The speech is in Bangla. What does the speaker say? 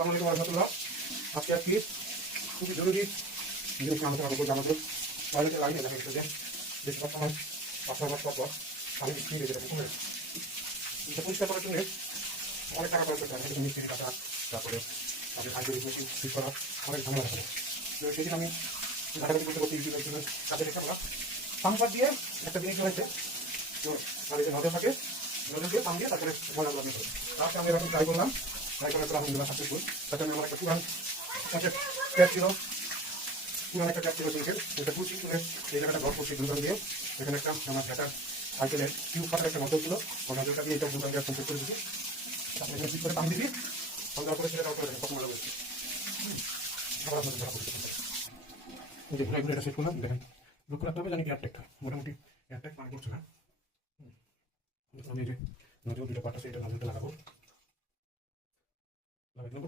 আসসালামু আলাইকুম রহমতুল্লাহ। আজকে আর কি খুবই জরুরি জিনিস আলোচনা করবো যে আমাদের টয়লেটে লাইনে দেখা গেছে যে বেশিরভাগ সময় 5-6 মাস পর পানি বৃষ্টি হয়ে যেতে কমে এটা পরিষ্কার করার জন্য অনেক টাকা খরচ করতে হয়, সেটা মিস্ত্রি টাকা, তারপরে তাদের হাইড্রোলিক মেশিন ঠিক করা অনেক ঝামেলা থাকে। তো সেদিন আমি ঘাটাঘাটি করতে করতে ইউটিউবের জন্য কাজে রেখে আমরা পাম্পার দিয়ে একটা জিনিস রয়েছে, তো তাদের যে নজর থাকে নজর দিয়ে পাম্প দিয়ে তারপরে ময়লাগুলো বের করে তারপরে আমি এরকম ট্রাই করলাম। ট্রাই করার পর আলহামদুলিল্লাহ সাকসেসফুল। তাতে আমি আমার একটা পুরান ট্যাপ ছিল, পুরান একটা ট্যাপ ছিল সিঙ্কের, সেটা ফুল সিঙ্ক করে এই জায়গাটা ঘর করছি দুর্গান দিয়ে। এখানে একটা আমার ঢাকার সাইকেলের টিউব ফাটার একটা নজর ছিল, ওই নজরটা দিয়ে এটা দুর্গান দিয়ে কমপ্লিট করে দিচ্ছি। তারপরে এখানে ঠিক করে পাম্প দিচ্ছি, পাম্প দেওয়ার পরে সেটা করে দেখেন কত মজা করছি। আবার আপনাদের দেখা করছি যে ঘুরে ঘুরে এটা সেট করলাম। দেখেন লক্ষ্য রাখতে হবে জানি কি এয়ারটেকটা মোটামুটি এয়ারটেক পানি করছে না। আমি এই যে নজর দুটো পাট আছে, এটা নজরটা লাগাবো।